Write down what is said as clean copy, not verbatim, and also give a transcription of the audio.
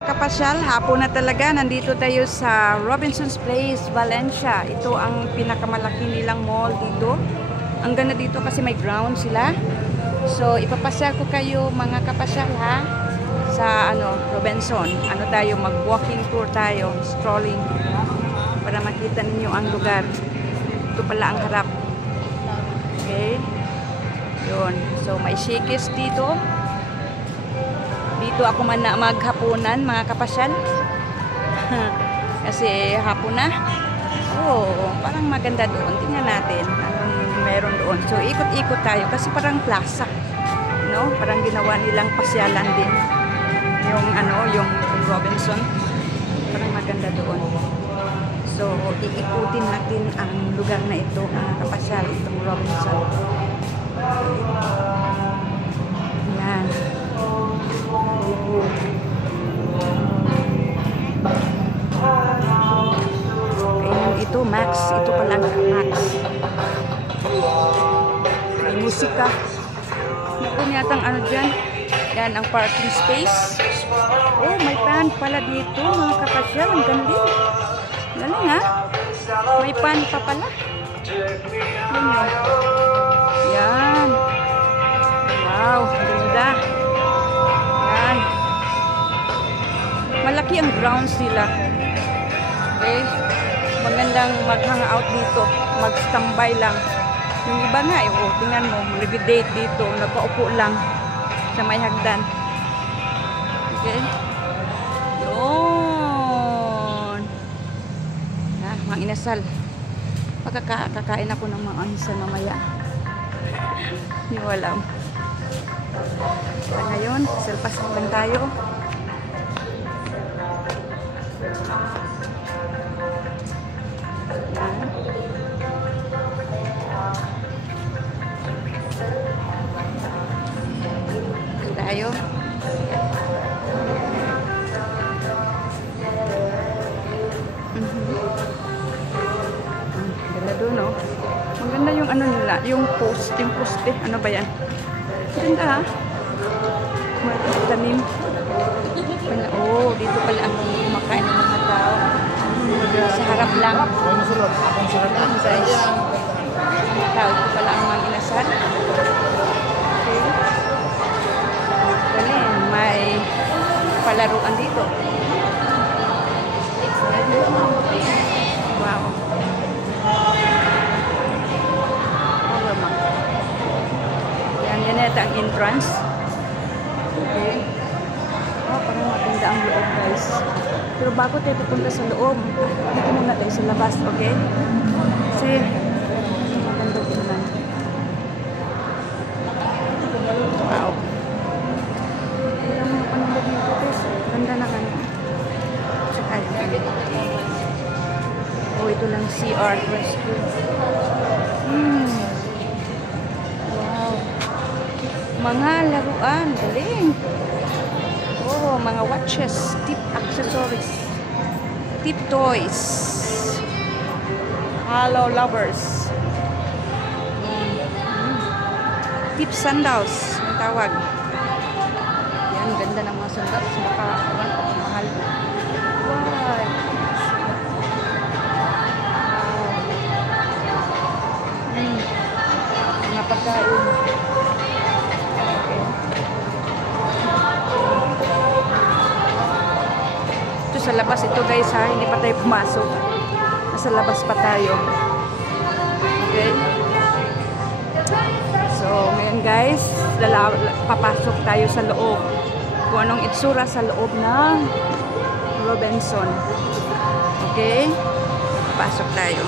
Kapasyal, hapon na talaga. Nandito tayo sa Robinson's Place, Valencia. Ito ang pinakamalaki nilang mall dito. Ang ganda dito kasi may ground sila. So, ipapasyal ko kayo mga kapasyal ha sa Robinson. Tayo, mag-walking tour tayo, strolling para makita ninyo ang lugar. Ito pala ang harap. Okay? Yun. So, may Shakey's dito. Dito ako man na maghapunan mga kapasyal. Kasi hapon na. Oh, parang maganda doon. Tingnan natin anong meron doon. So ikot-ikot tayo kasi parang plaza. No? Parang ginawa nilang pasyalan din. Yung Robinson. Parang maganda doon. So iikutin natin ang lugar na ito mga kapasyal, itong Robinson. Yan. Kainan ito, Max. Ito pala ang Max. May musika. Naku yatang dyan. Yan ang parking space. Oh, may pan pala dito, mga kapasyal. Ang galing. Galing ha? May pan pa pala. Yan. Wow, ganda. Malaki ang grounds nila. Okay? Magandang mag-hangout dito. Mag-standby lang. Yung iba nga, tingnan mo, nag-date dito. Nagpaupo lang sa may hagdan. Okay? Yun. Mga inasal. Kakain ako ng mga inasal mamaya. Hindi ko alam. Sa ngayon, selpas lang tayo. Tayo. Ganda doon, no? Maganda yung nila, yung poste. Ano ba yan? Ganda, ha? Tanim. Oh, dito pala ang kumakain ng mga tao. Sa harap lang. Guys. Tao ko pala ang mga inasal. Okay. Galing. May palaruan dito. Wow. Yan yata ang entrance. Okay. Parang maganda ang loob, guys. Pero bago tayo pupunta sa loob, dito muna tayo sa labas, okay? Kasi maganda din lang. Wow. Ang panulog nito, guys. Ganda na kanya. Ay. Oh, ito lang CR rescue. Wow. Mga laruan. Galing. Oh, mga watches, tip accessories, tip toys. Hello lovers. Tip sandals, ang tawag. Yan, ganda ng mga sandals. Mahal. Wow. Mga pagkain. Sa labas ito, guys, ha, hindi pa tayo pumasok. Nasa labas pa tayo. Okay? So, ngayon, guys, papasok tayo sa loob. Kung anong itsura sa loob ng Robinson. Okay? Papasok tayo.